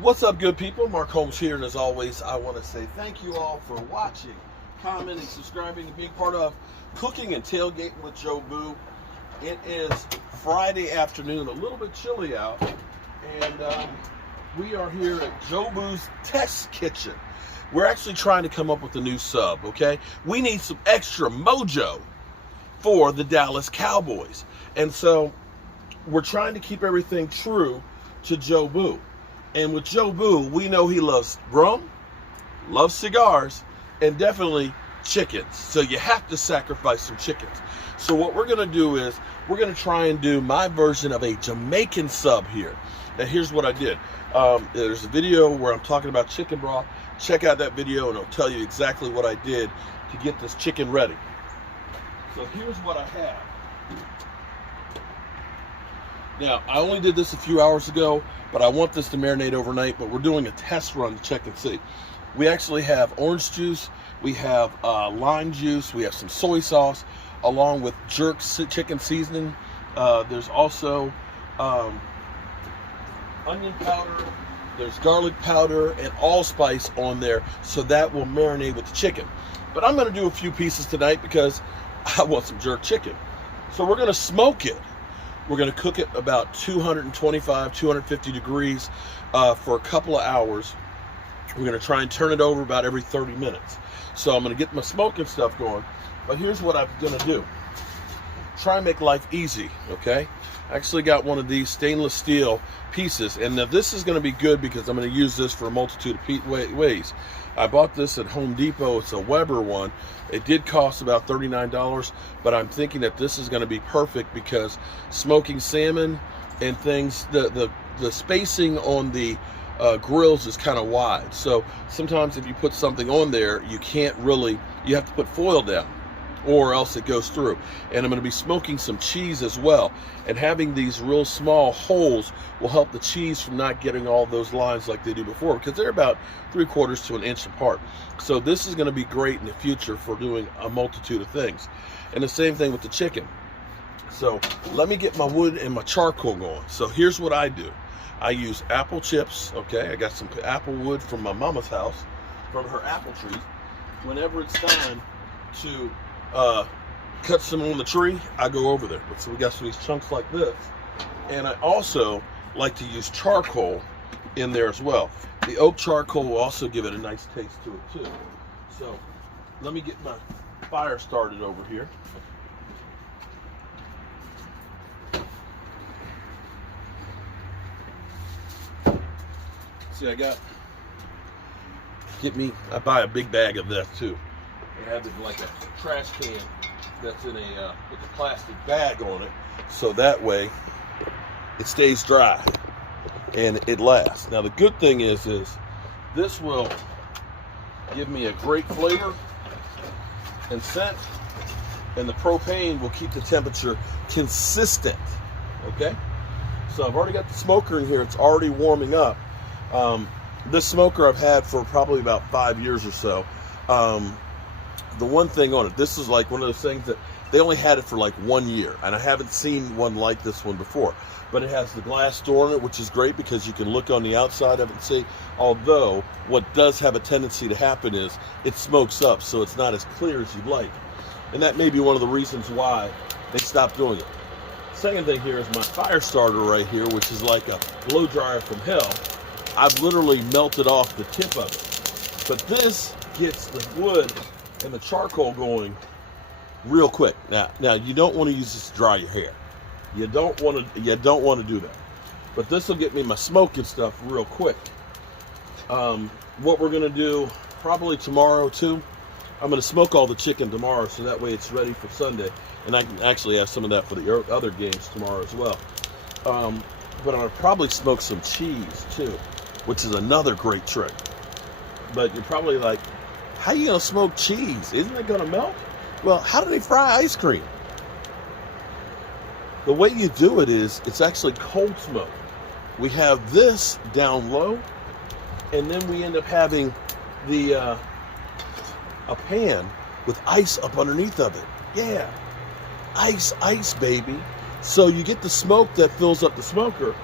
What's up, good people? Mark Holmes here, and as always, I want to say thank you all for watching, commenting, subscribing, and being part of Cooking and Tailgating with Joe Boo. It is Friday afternoon, a little bit chilly out, and we are here at Joe Boo's Test Kitchen. We're actually trying to come up with a new sub, okay? We need some extra mojo for the Dallas Cowboys, and so we're trying to keep everything true to Joe Boo. And with Joe Boo, we know he loves rum, loves cigars, and definitely chickens. So you have to sacrifice some chickens. So what we're going to do is we're going to try and do my version of a Jamaican sub here. Now here's what I did. There's a video where I'm talking about chicken broth. Check out that video and it'll tell you exactly what I did to get this chicken ready. So here's what I have. Now, I only did this a few hours ago, but I want this to marinate overnight, but we're doing a test run to check and see. We actually have orange juice, we have lime juice, we have some soy sauce, along with jerk chicken seasoning. There's also onion powder, there's garlic powder, and allspice on there, so that will marinate with the chicken. But I'm going to do a few pieces tonight because I want some jerk chicken. So we're going to smoke it. We're going to cook it about 225, 250 degrees for a couple of hours. We're going to try and turn it over about every 30 minutes. So I'm going to get my smoking stuff going. But here's what I'm going to do. Try and make life easy, okay? I actually got one of these stainless steel pieces. And now this is going to be good because I'm going to use this for a multitude of ways. I bought this at Home Depot. It's a Weber one. It did cost about $39, but I'm thinking that this is going to be perfect because smoking salmon and things, the spacing on the grills is kind of wide. So sometimes if you put something on there, you can't really, you have to put foil down or else it goes through. And I'm going to be smoking some cheese as well. And having these real small holes will help the cheese from not getting all those lines like they do before, because they're about 3/4 to an inch apart. So this is going to be great in the future for doing a multitude of things. And the same thing with the chicken. So let me get my wood and my charcoal going. So here's what I do. I use apple chips, okay? I got some apple wood from my mama's house, from her apple trees. Whenever it's time to cut some on the tree, I go over there. So we got some of these chunks like this, and I also like to use charcoal in there as well. The oak charcoal will also give it a nice taste to it too. So let me get my fire started over here. See, I buy a big bag of this too. I have it like a trash can that's in a with a plastic bag on it, so that way it stays dry and it lasts. Now the good thing is this will give me a great flavor and scent, and the propane will keep the temperature consistent. Okay, so I've already got the smoker in here. It's already warming up. This smoker I've had for probably about 5 years or so. The one thing on it, this is like one of those things that they only had it for like 1 year, and I haven't seen one like this one before. But it has the glass door in it, which is great because you can look on the outside of it and see. Although what does have a tendency to happen is it smokes up, so it's not as clear as you'd like, and that may be one of the reasons why they stopped doing it. Second thing here is my fire starter right here, which is like a blow dryer from hell. I've literally melted off the tip of it, but this gets the wood and the charcoal going real quick. Now you don't want to use this to dry your hair. You don't want to do that. But this will get me my smoking stuff real quick. What we're gonna do probably tomorrow too. I'm gonna smoke all the chicken tomorrow, so that way it's ready for Sunday, and I can actually have some of that for the other games tomorrow as well. But I'm gonna probably smoke some cheese too, which is another great trick. But you're probably like, how are you going to smoke cheese? Isn't it going to melt? Well, how do they fry ice cream? The way you do it is, it's actually cold smoke. We have this down low, and then we end up having a pan with ice up underneath of it. Yeah, ice, baby. So you get the smoke that fills up the smoker,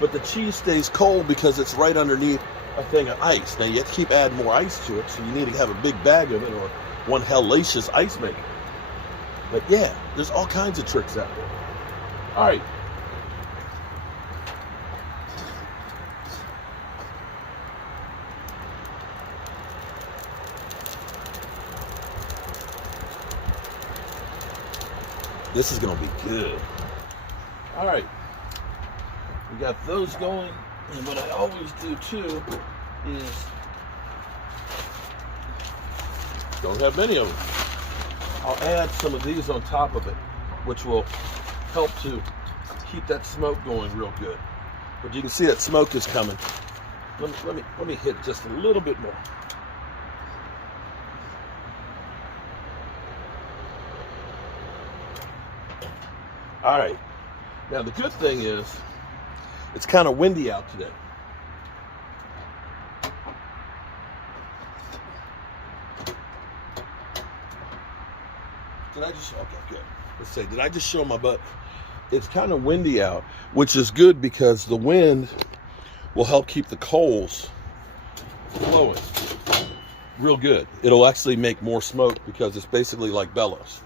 but the cheese stays cold because it's right underneath a thing of ice. Now you have to keep adding more ice to it, so you need to have a big bag of it or one hellacious ice maker. But yeah, there's all kinds of tricks out there. All right. This is gonna be good. All right, we got those going, and what I always do too is, don't have many of them, I'll add some of these on top of it, which will help to keep that smoke going real good. But you can see that smoke is coming. Let me hit just a little bit more. All right, now the good thing is it's kind of windy out today. Okay, good. Let's say, did I just show my butt? It's kind of windy out, which is good because the wind will help keep the coals flowing real good. It'll actually make more smoke because it's basically like bellows.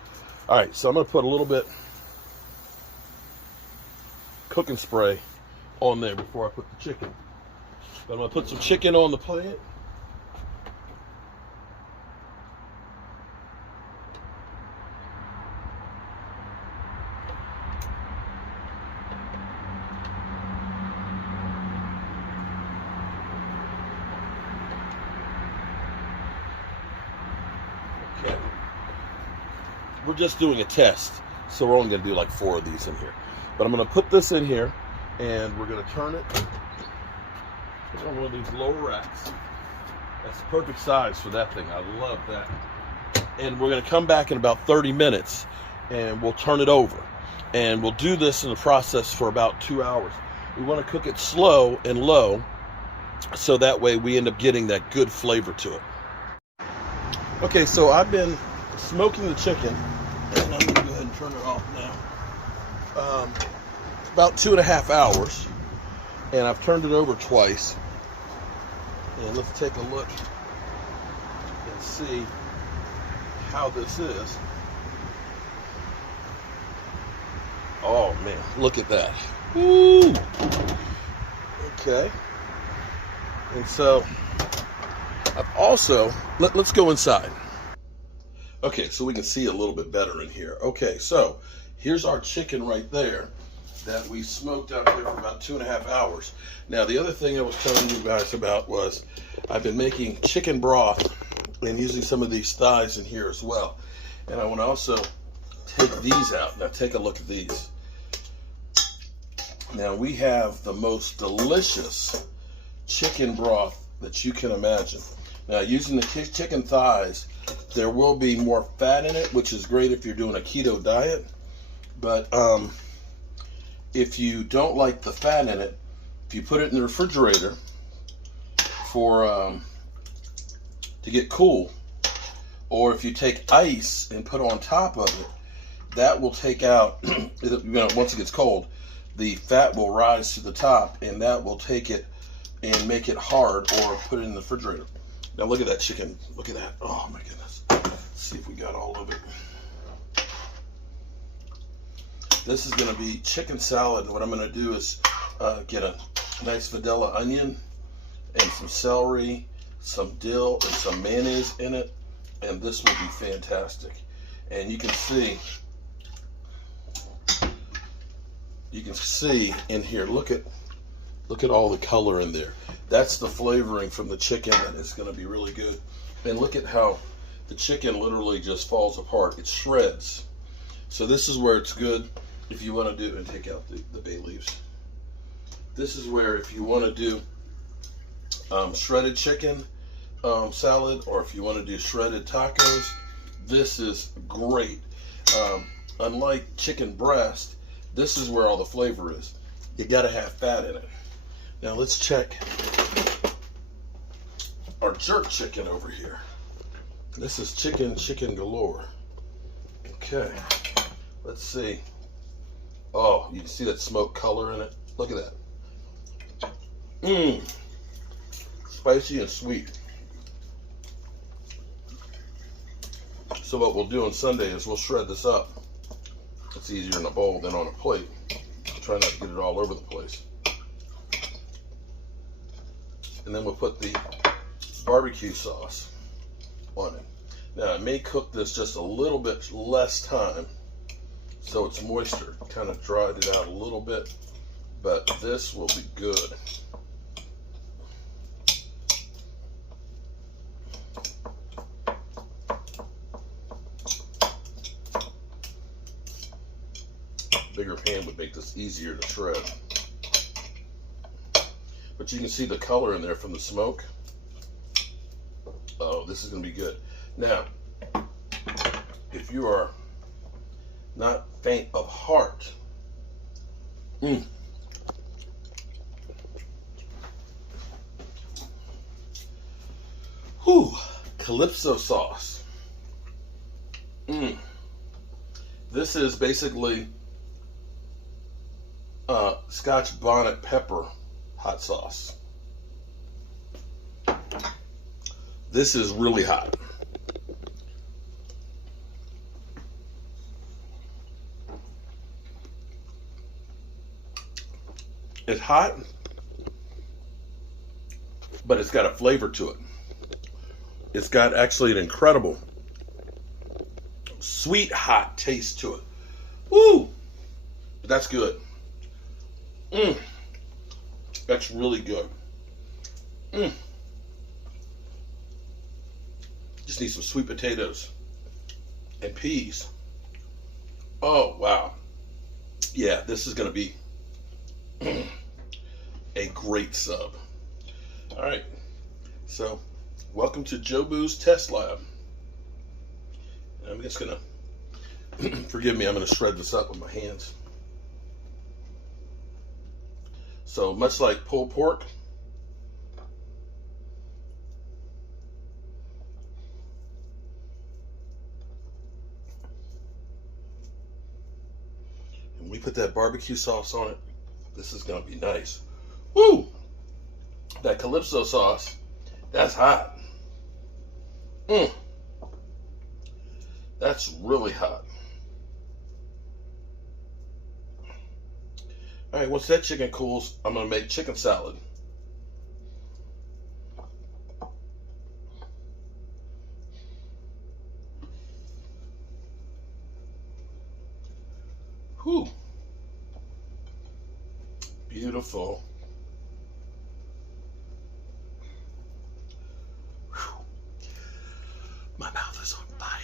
All right, so I'm gonna put a little bit cooking spray on there before I put the chicken. But I'm gonna put some chicken on the plate. Okay. We're just doing a test, so we're only gonna do like 4 of these in here. But I'm going to put this in here, and we're going to turn it on one of these lower racks. That's the perfect size for that thing. I love that. And we're going to come back in about 30 minutes, and we'll turn it over. And we'll do this in the process for about 2 hours. We want to cook it slow and low, so that way we end up getting that good flavor to it. Okay, so I've been smoking the chicken, and I'm going to go ahead and turn it off now. About 2.5 hours, and I've turned it over twice. And let's take a look and see how this is. Oh man, look at that. Woo! Okay. And so I've also, let's go inside. Okay, so we can see a little bit better in here. Okay, so here's our chicken right there that we smoked out there for about 2.5 hours. Now, the other thing I was telling you guys about was I've been making chicken broth and using some of these thighs in here as well. And I want to also take these out. Now, take a look at these. Now, we have the most delicious chicken broth that you can imagine. Now, using the chicken thighs, there will be more fat in it, which is great if you're doing a keto diet. But if you don't like the fat in it, if you put it in the refrigerator for to get cool, or if you take ice and put on top of it, that will take out, once it gets cold, the fat will rise to the top, and that will take it and make it hard, or put it in the refrigerator. Now look at that chicken. Look at that. Oh my goodness. Let's see if we got all of it. This is going to be chicken salad. And what I'm going to do is get a nice Videla onion and some celery, some dill, and some mayonnaise in it. And this will be fantastic. And you can see in here, look at all the color in there. That's the flavoring from the chicken that is going to be really good. And look at how the chicken literally just falls apart. It shreds. So this is where it's good if you want to do, and take out the bay leaves. This is where if you want to do shredded chicken salad, or if you want to do shredded tacos, this is great. Unlike chicken breast, this is where all the flavor is. You got to have fat in it. Now let's check our jerk chicken over here. This is chicken galore. Okay, let's see. Oh, you can see that smoke color in it. Look at that. Spicy and sweet. So what we'll do on Sunday is we'll shred this up. It's easier in a bowl than on a plate. Try not to get it all over the place. And then we'll put the barbecue sauce on it. Now I may cook this just a little bit less time so it's moister. Kind of dried it out a little bit, but this will be good. Bigger pan would make this easier to shred. But you can see the color in there from the smoke. Oh, this is going to be good. Now, if you are not faint of heart, Calypso sauce. This is basically Scotch bonnet pepper hot sauce. This is really hot. It's hot, but it's got a flavor to it. It's got actually an incredible sweet hot taste to it. Woo! That's good. That's really good. Just need some sweet potatoes and peas. Oh, wow. Yeah, this is going to be a great sub. All right. So, welcome to Jobu's Test Lab. I'm just going to, forgive me, I'm going to shred this up with my hands. So, much like pulled pork, and we put that barbecue sauce on it, this is going to be nice. Woo! That Calypso sauce, that's hot. That's really hot. All right, once that chicken cools, I'm going to make chicken salad. Whew. Beautiful. Whew. My mouth is on fire.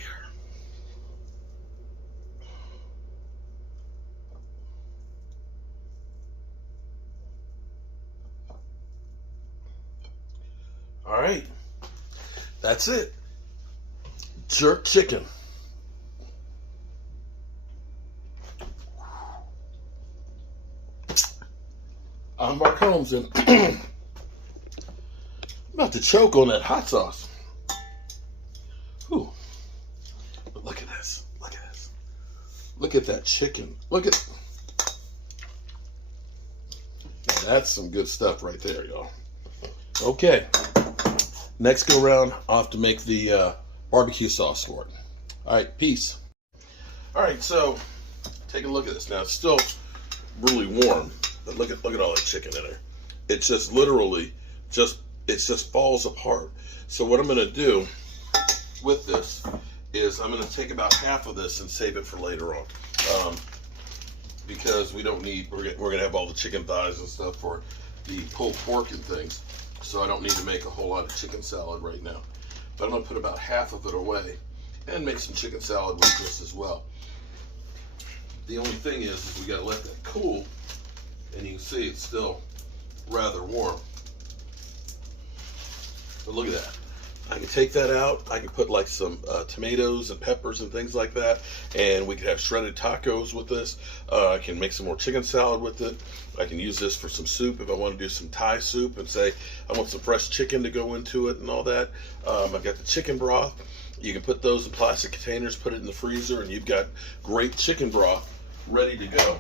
All right, that's it. Jerk chicken. I'm Mark Holmes, and I'm about to choke on that hot sauce. Whew. But look at this. Look at this. Look at that chicken. Look at. Now that's some good stuff right there, y'all. Okay. Next go round, I'll have to make the barbecue sauce for it. All right, peace. All right, so take a look at this. Now it's still really warm, but look at all that chicken in there. It just literally just falls apart. So what I'm going to do with this is I'm going to take about half of this and save it for later on, because we don't need. We're going to have all the chicken thighs and stuff for the pulled pork and things. So I don't need to make a whole lot of chicken salad right now. But I'm going to put about half of it away and make some chicken salad with this as well. The only thing is we got to let that cool, and you can see it's still rather warm. But look at that. I can take that out. I can put like some tomatoes and peppers and things like that, and we could have shredded tacos with this. I can make some more chicken salad with it. I can use this for some soup if I want to do some Thai soup and say I want some fresh chicken to go into it and all that. I've got the chicken broth. You can put those in plastic containers, put it in the freezer, and you've got great chicken broth ready to go.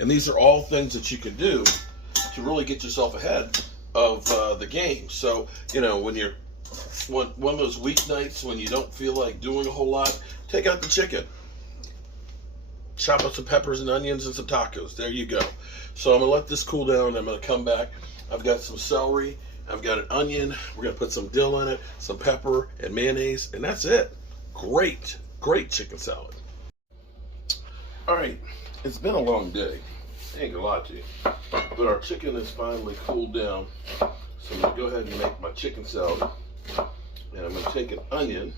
And these are all things that you can do to really get yourself ahead of the game. So, you know, when you're one of those weeknights when you don't feel like doing a whole lot, take out the chicken. Chop up some peppers and onions and some tacos. There you go. So I'm going to let this cool down. I'm going to come back. I've got some celery. I've got an onion. We're going to put some dill in it, some pepper and mayonnaise, and that's it. Great, great chicken salad. All right, it's been a long day. I ain't gonna lie to you. But our chicken is finally cooled down. So I'm gonna go ahead and make my chicken salad. And I'm gonna take an onion.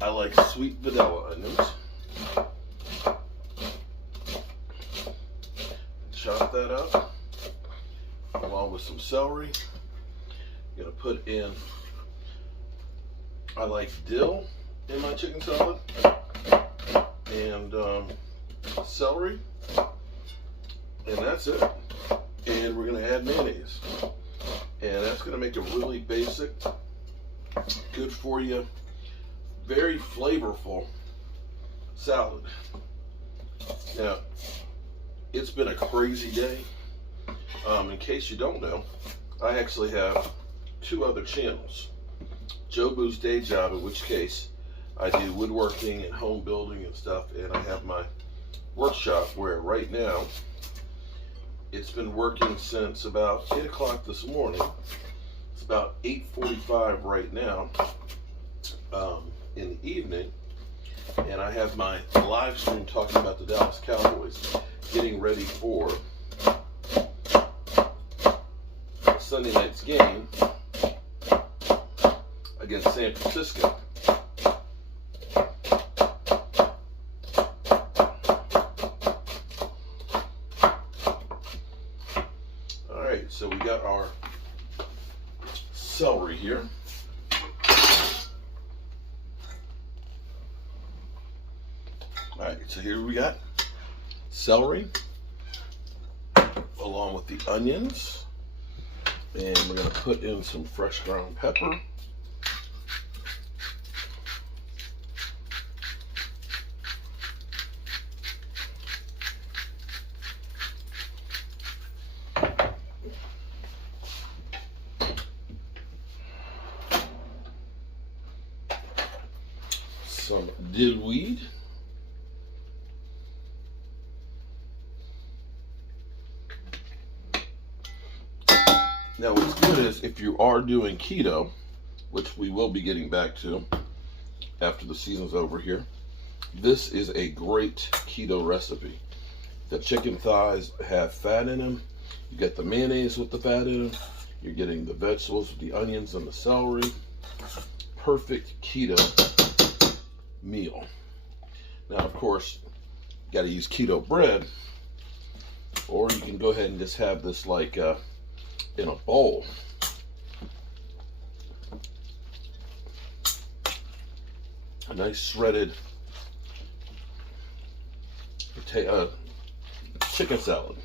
I like sweet vanilla onions. Chop that up along with some celery. I'm gonna put in, I like dill in my chicken salad, and celery, and that's it. And we're gonna add mayonnaise, and that's gonna make a really basic, good for you, very flavorful salad. Now, it's been a crazy day. In case you don't know, I actually have 2 other channels. Jobu's Day Job, in which case I do woodworking and home building and stuff, and I have my workshop where right now it's been working since about 8 o'clock this morning. It's about 8:45 right now in the evening, and I have my live stream talking about the Dallas Cowboys getting ready for Sunday night's game against San Francisco. All right, so we got our celery here. All right, so here we got celery along with the onions, and we're going to put in some fresh ground pepper. Some dillweed. Now what's good is if you are doing keto, which we will be getting back to after the season's over here, this is a great keto recipe. The chicken thighs have fat in them. You get the mayonnaise with the fat in them. You're getting the vegetables with the onions and the celery. Perfect keto meal. Now, of course, you got to use keto bread, or you can go ahead and just have this like in a bowl. A nice shredded chicken salad.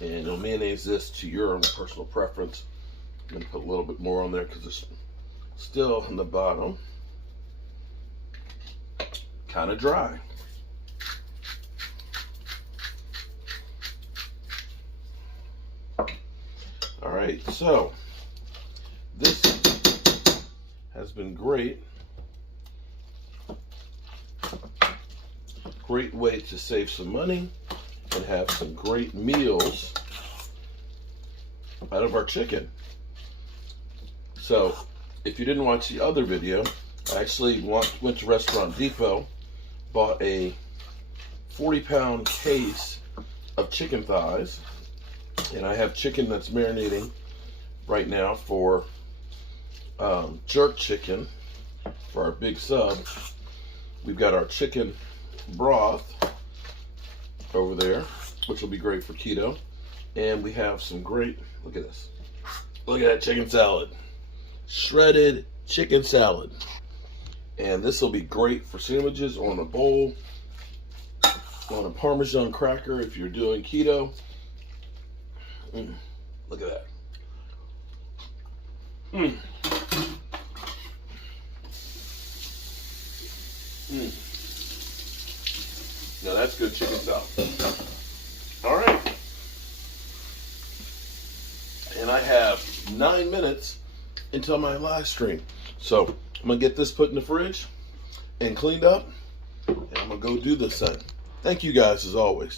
And you'll mayonnaise this to your own personal preference. I'm going to put a little bit more on there because it's still in the bottom kind of dry. All right, so this has been great. Great way to save some money and have some great meals out of our chicken. So if you didn't watch the other video, I actually went to Restaurant Depot, bought a 40-pound case of chicken thighs, and I have chicken that's marinating right now for jerk chicken for our big sub. We've got our chicken broth over there, which will be great for keto. And we have some great, look at this. Look at that chicken salad. Shredded chicken salad. And this will be great for sandwiches on a bowl, on a Parmesan cracker if you're doing keto. Look at that. Now that's good chicken salad. All right. And I have 9 minutes until my live stream. So I'm going to get this put in the fridge and cleaned up. And I'm going to go do this thing. Thank you guys as always.